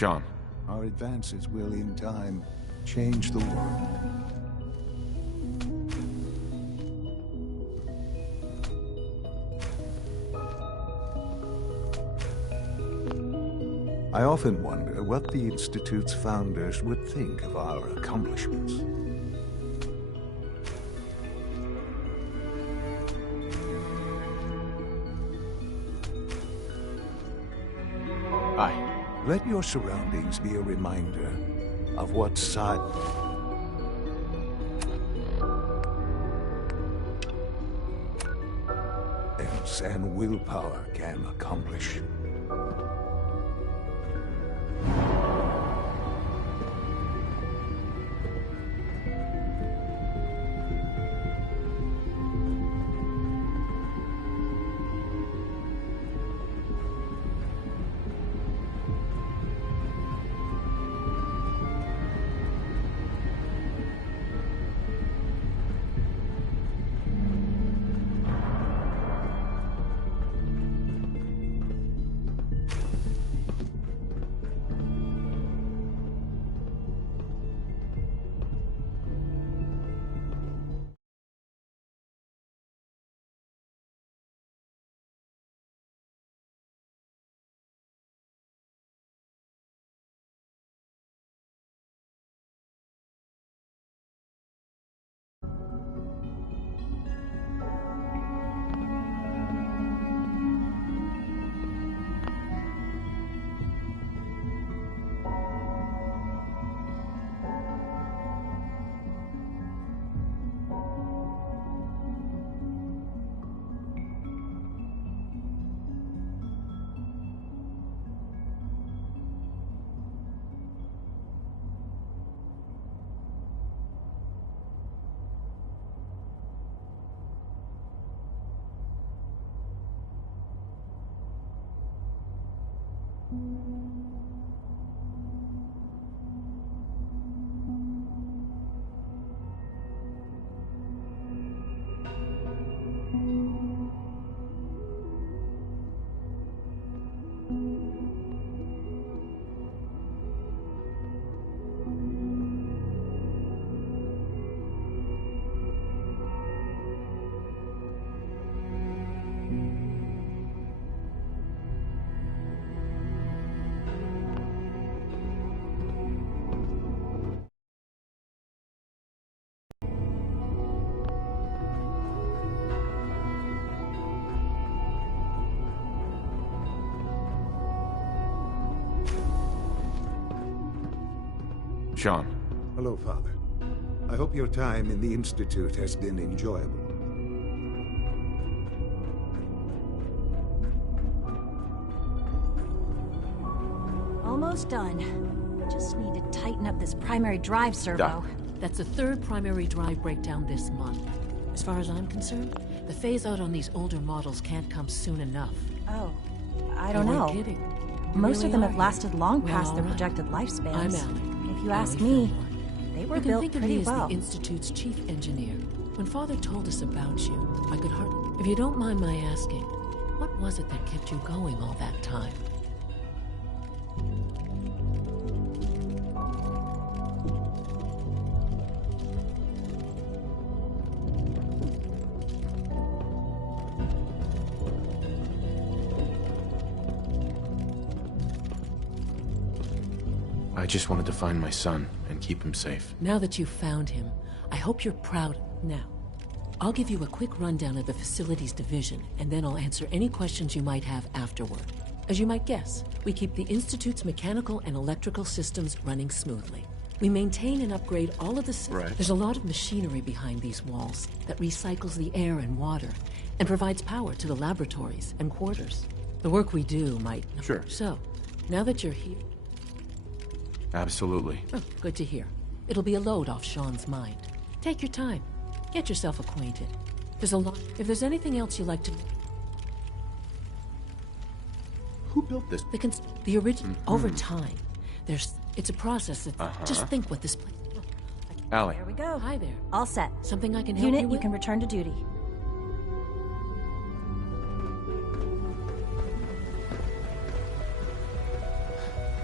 Sean. Our advances will, in time, change the world. I often wonder what the Institute's founders would think of our accomplishments. Hi. Let your surroundings be a reminder of what science and willpower can accomplish. Sean. Hello, Father. I hope your time in the Institute has been enjoyable. Almost done. Just need to tighten up this primary drive servo. Doc. That's the third primary drive breakdown this month. As far as I'm concerned, the phase-out on these older models can't come soon enough. Oh, I don't You know. weren't kidding. Most Really of them are have you? lasted long Well, past their all right. projected lifespans. I'm Allie. If you ask Allie me, Fillmore. they were You can built think of pretty me as well. the Institute's chief engineer. When Father told us about you, I could hardly... If you don't mind my asking, what was it that kept you going all that time? I just wanted to find my son and keep him safe. Now that you've found him, I hope you're proud. Now, I'll give you a quick rundown of the facilities division, and then I'll answer any questions you might have afterward. As you might guess, we keep the Institute's mechanical and electrical systems running smoothly. We maintain and upgrade all of the systems. Right. There's a lot of machinery behind these walls that recycles the air and water and provides power to the laboratories and quarters. The work we do might... Sure. So, now that you're here... Absolutely. Oh, good to hear. It'll be a load off Sean's mind. Take your time. Get yourself acquainted. There's a lot... If there's anything else you'd like to... Who built this? The original... Over time, there's... It's a process that... Just think what this place... Allie. There we go. Hi there. All set. Something I can help Unit, you you with? can return to duty.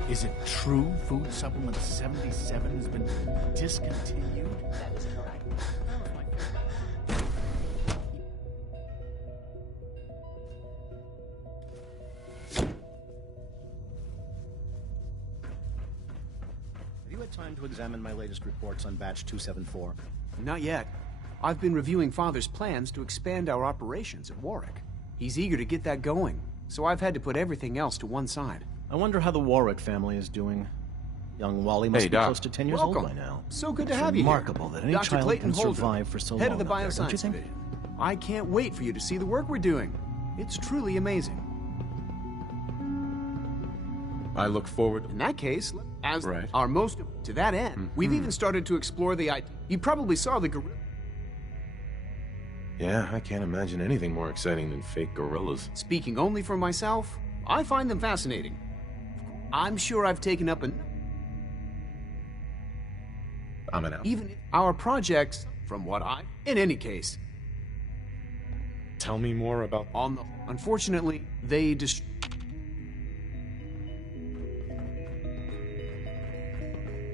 Is it true food supplement 77 has been discontinued? That is correct. Have you had time to examine my latest reports on batch 274? Not yet. I've been reviewing Father's plans to expand our operations at Warwick. He's eager to get that going, so I've had to put everything else to one side. I wonder how the Warwick family is doing. Young Wally must Hey, be Doc. close to 10 years Welcome. old by now. So good to It's have you here. remarkable that any Dr. child Clayton can Holder, survive for so head long of the out there, don't you Bioscience think? Division. I can't wait for you to see the work we're doing. It's truly amazing. I look forward. In that case, as Right. our most... To that end, we've even started to explore the idea. You probably saw the gorilla... Yeah, I can't imagine anything more exciting than fake gorillas. Speaking only for myself, I find them fascinating. I'm sure I've taken up I'm an out. even our projects from what I... In any case, Tell me more about... on the... Unfortunately, they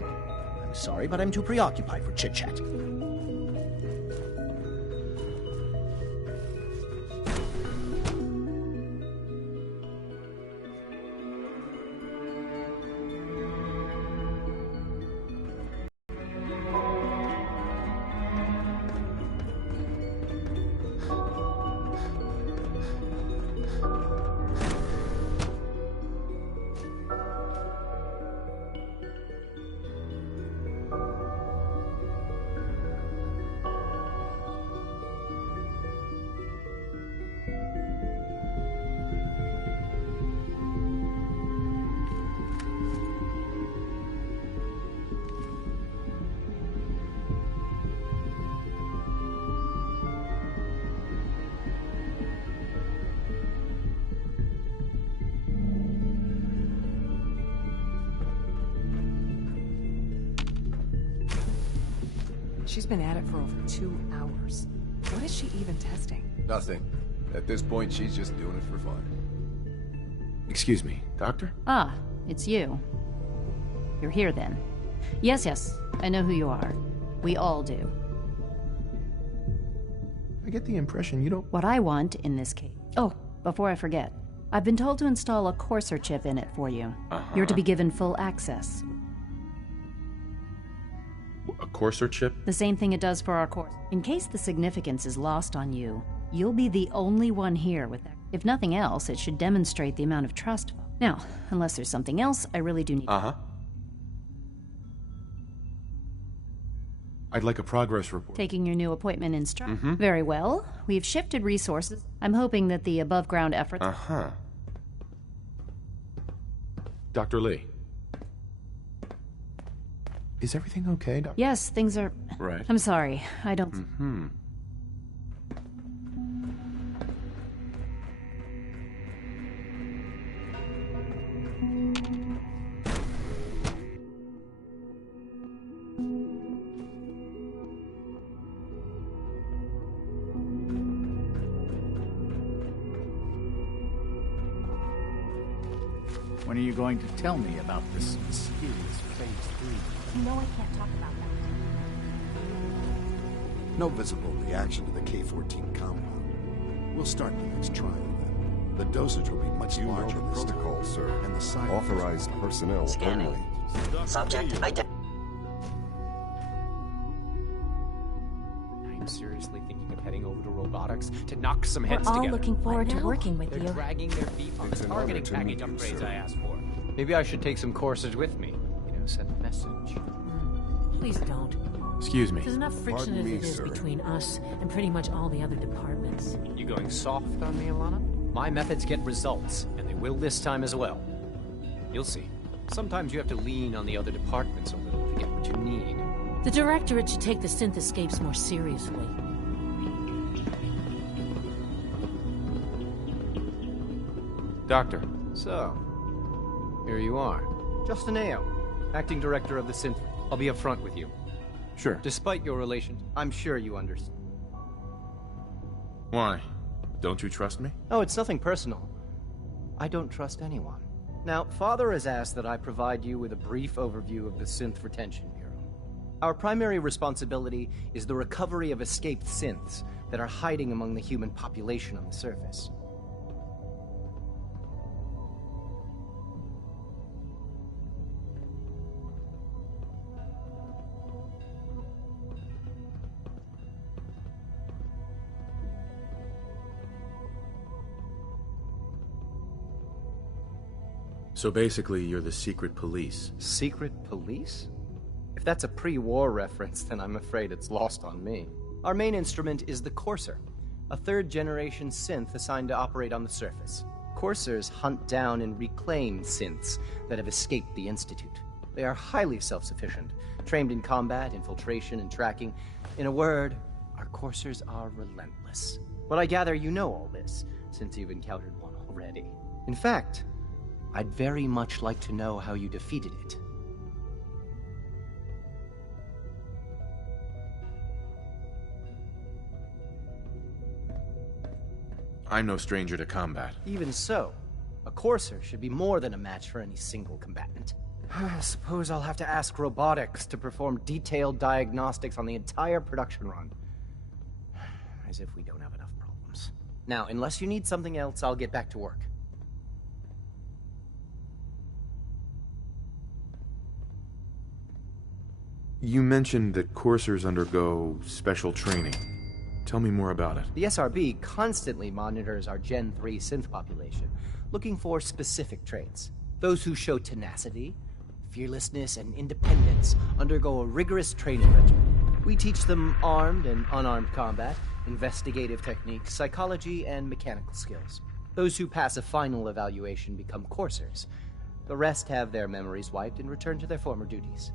I'm sorry, but I'm too preoccupied for chit-chat. She's been at it for over 2 hours. What is she even testing? Nothing. At this point, she's just doing it for fun. Excuse me, doctor? Ah, it's you. You're here then. Yes, I know who you are. We all do. I get the impression you don't... What I want in this case... Oh, before I forget. I've been told to install a courser chip in it for you. You're to be given full access. A courser chip? The same thing it does for our course. In case the significance is lost on you, you'll be the only one here with that. If nothing else, it should demonstrate the amount of trust. Now, unless there's something else, I really do need... I'd like a progress report. Taking your new appointment in stride. Very well. We've shifted resources. I'm hoping that the above-ground efforts... Dr. Lee. Is everything okay, Doctor? Yes, things are... Right. I'm sorry. I don't... When are you going to tell me about this mysterious Phase 3? You know I can't talk about that. No visible reaction to the K-14 compound. We'll start the next trial then. The dosage will be much You know larger the this protocol, time, sir. and the side Authorized effects- personnel Scanning. only. Subject I'm seriously thinking of heading over to robotics to knock some We're heads all together. looking forward to now? working with They're you. dragging their feet on It's the an targeting honor to meet package you, upgrades sir. I asked for. Maybe I should take some courses with me. You know, send a message. Please don't. Excuse me. There's enough friction Pardon as me, it is sir. between us and pretty much all the other departments. You going soft on me, Alana? My methods get results, and they will this time as well. You'll see. Sometimes you have to lean on the other departments a little to get what you need. The Directorate should take the synth escapes more seriously. Doctor. So, here you are. Justin Ao, acting director of the synth. I'll be upfront with you. Sure. Despite your relation, I'm sure you understand. Why? Don't you trust me? Oh, it's nothing personal. I don't trust anyone. Now, Father has asked that I provide you with a brief overview of the Synth Retention Bureau. Our primary responsibility is the recovery of escaped synths that are hiding among the human population on the surface. So basically, you're the secret police. Secret police? If that's a pre-war reference, then I'm afraid it's lost on me. Our main instrument is the Courser, a third-generation synth assigned to operate on the surface. Coursers hunt down and reclaim synths that have escaped the Institute. They are highly self-sufficient, trained in combat, infiltration, and tracking. In a word, our Coursers are relentless. But I gather you know all this, since you've encountered one already. In fact, I'd very much like to know how you defeated it. I'm no stranger to combat. Even so, a Courser should be more than a match for any single combatant. I suppose I'll have to ask robotics to perform detailed diagnostics on the entire production run. As if we don't have enough problems. Now, unless you need something else, I'll get back to work. You mentioned that coursers undergo special training. Tell me more about it. The SRB constantly monitors our Gen 3 synth population, looking for specific traits. Those who show tenacity, fearlessness, and independence undergo a rigorous training regimen. We teach them armed and unarmed combat, investigative techniques, psychology, and mechanical skills. Those who pass a final evaluation become coursers. The rest have their memories wiped and return to their former duties.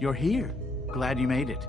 You're here. Glad you made it.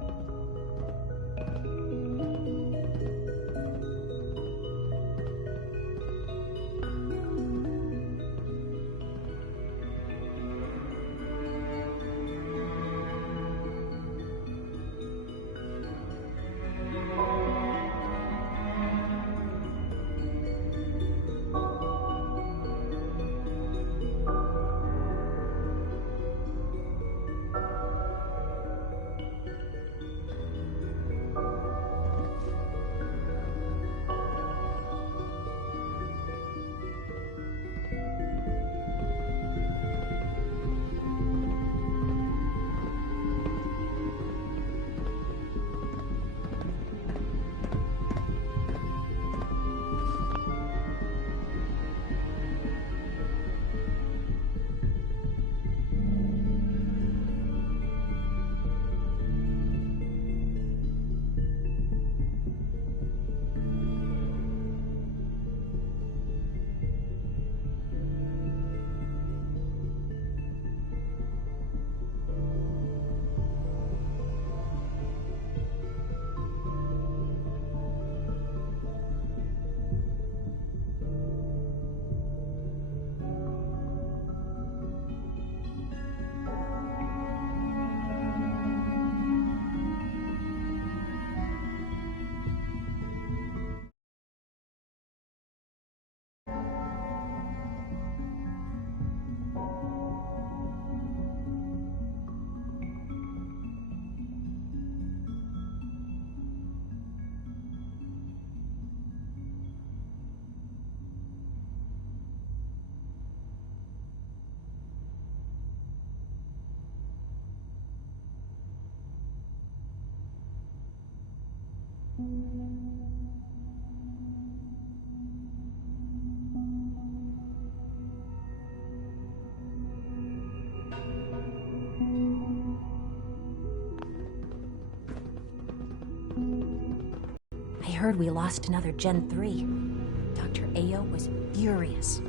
I heard we lost another Gen 3. Dr. Ayo was furious.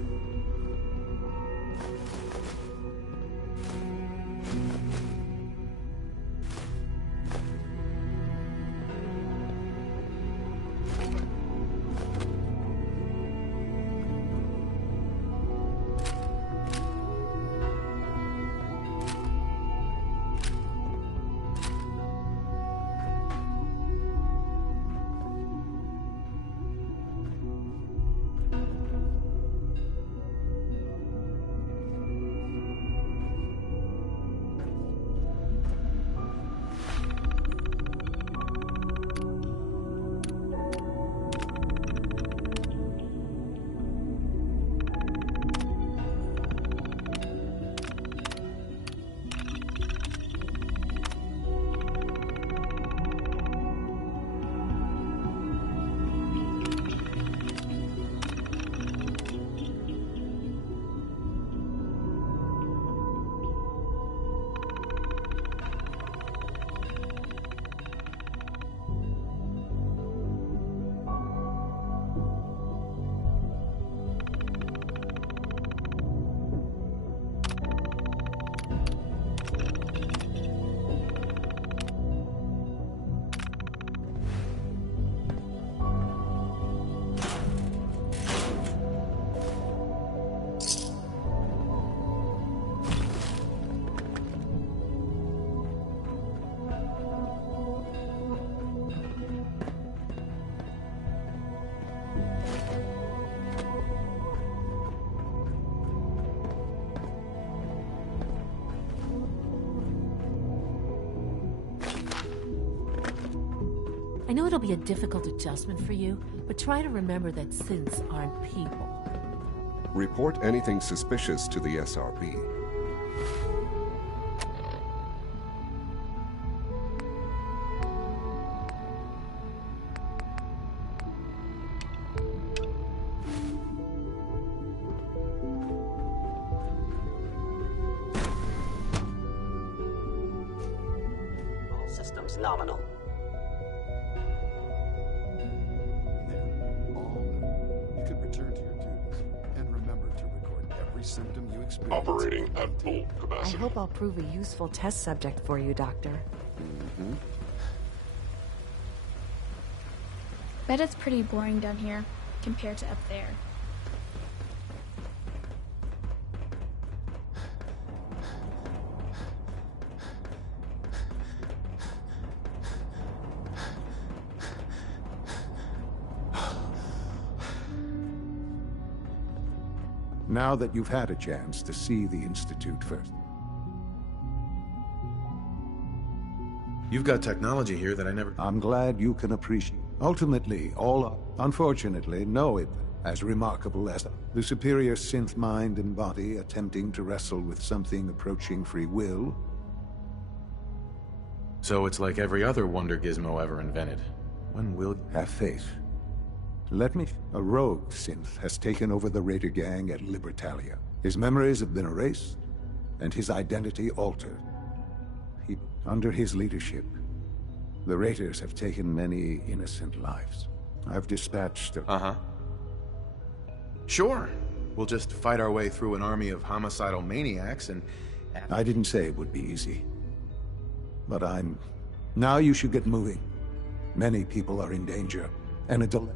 know it'll be a difficult adjustment for you, but try to remember that synths aren't people. Report anything suspicious to the SRB. All systems nominal. You can return to your duties and remember to record every symptom you experience. Operating at full I capacity. hope I'll prove a useful test subject for you, Doctor. Bet it's pretty boring down here compared to up there. Now that you've had a chance to see the Institute first. You've got technology here that I never... I'm glad you can appreciate. Ultimately, unfortunately, know it as remarkable as the superior synth mind and body attempting to wrestle with something approaching free will. So it's like every other wonder gizmo ever invented. When will... Have faith. Let me... A rogue synth has taken over the Raider gang at Libertalia. His memories have been erased, and his identity altered. Under his leadership, the Raiders have taken many innocent lives. I've dispatched... Uh-huh. Sure. We'll just fight our way through an army of homicidal maniacs and... I didn't say it would be easy. But Now you should get moving. Many people are in danger, and a delay...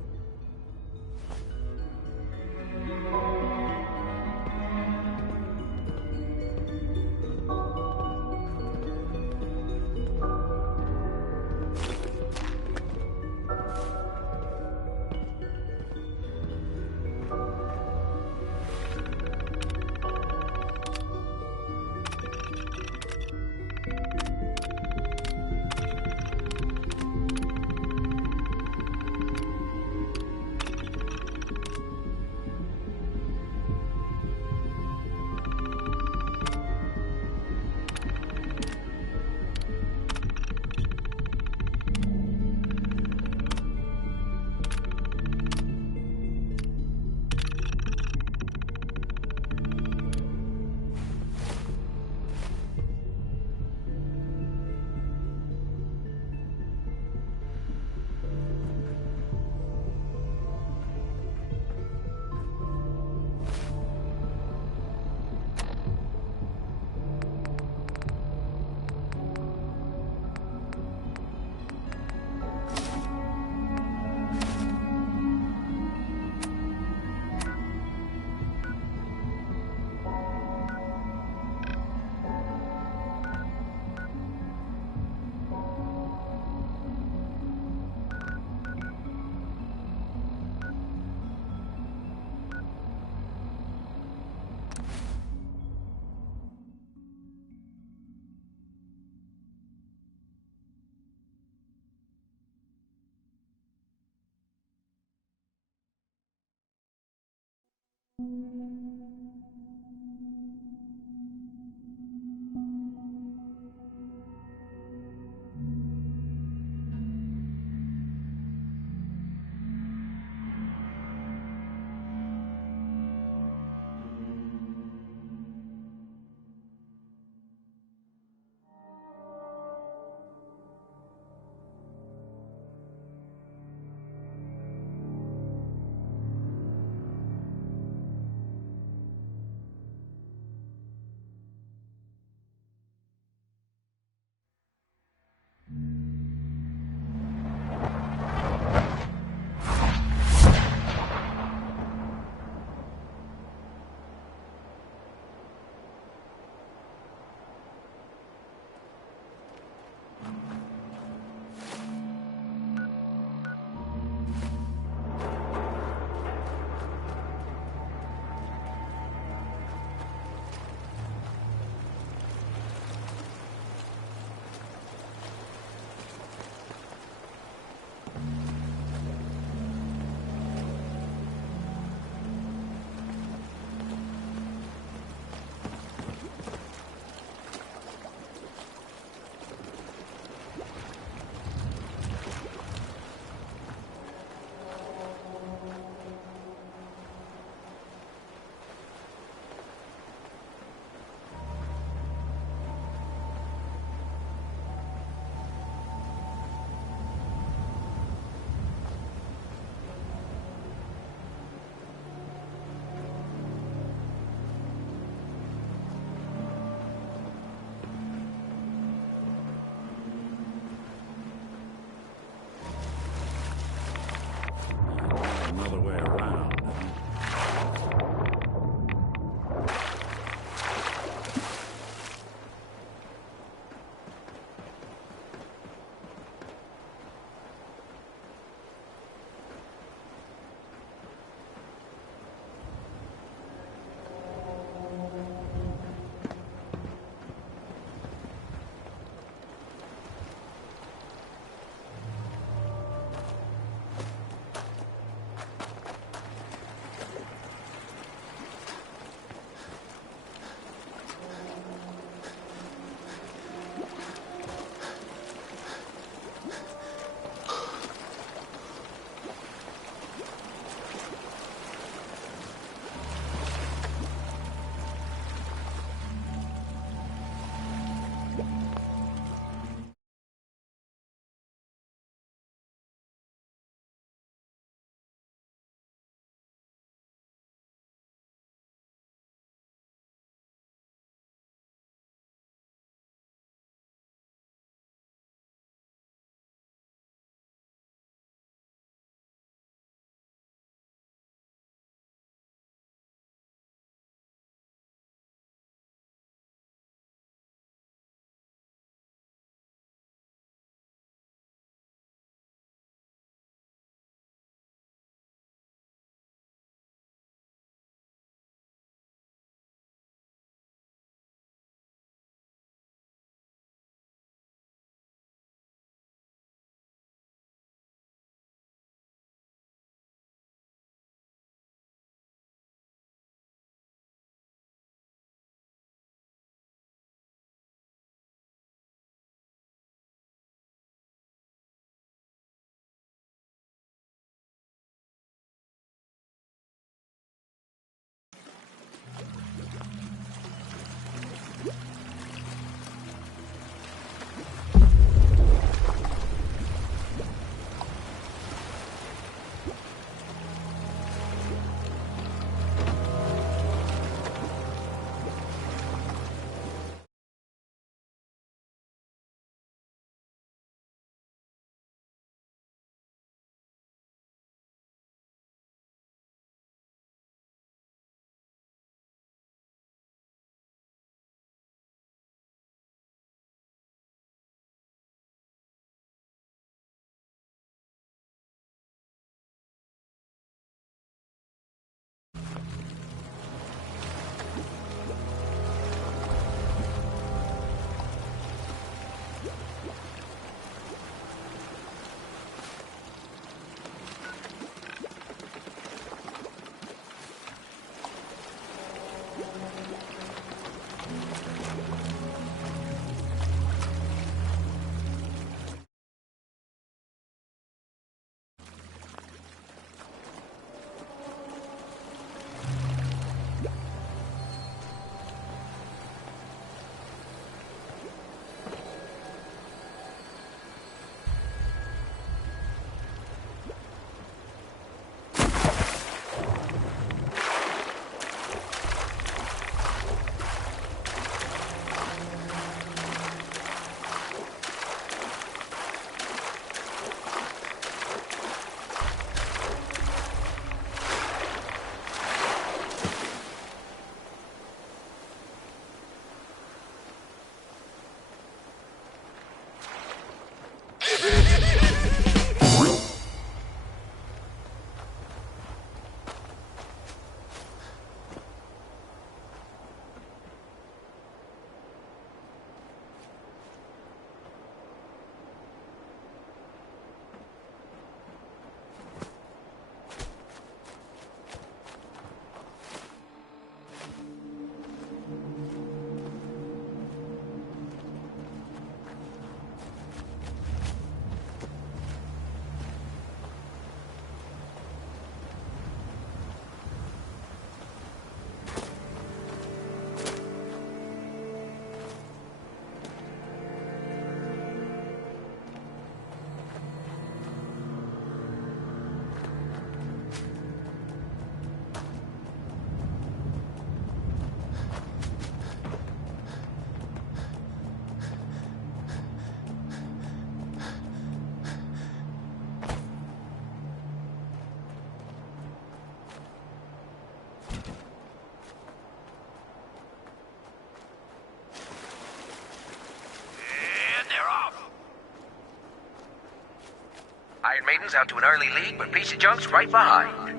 maidens out to an early lead, but piece of junk's right behind.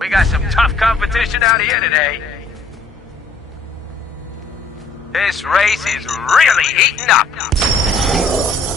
We got some tough competition out here today. This race is really heating up.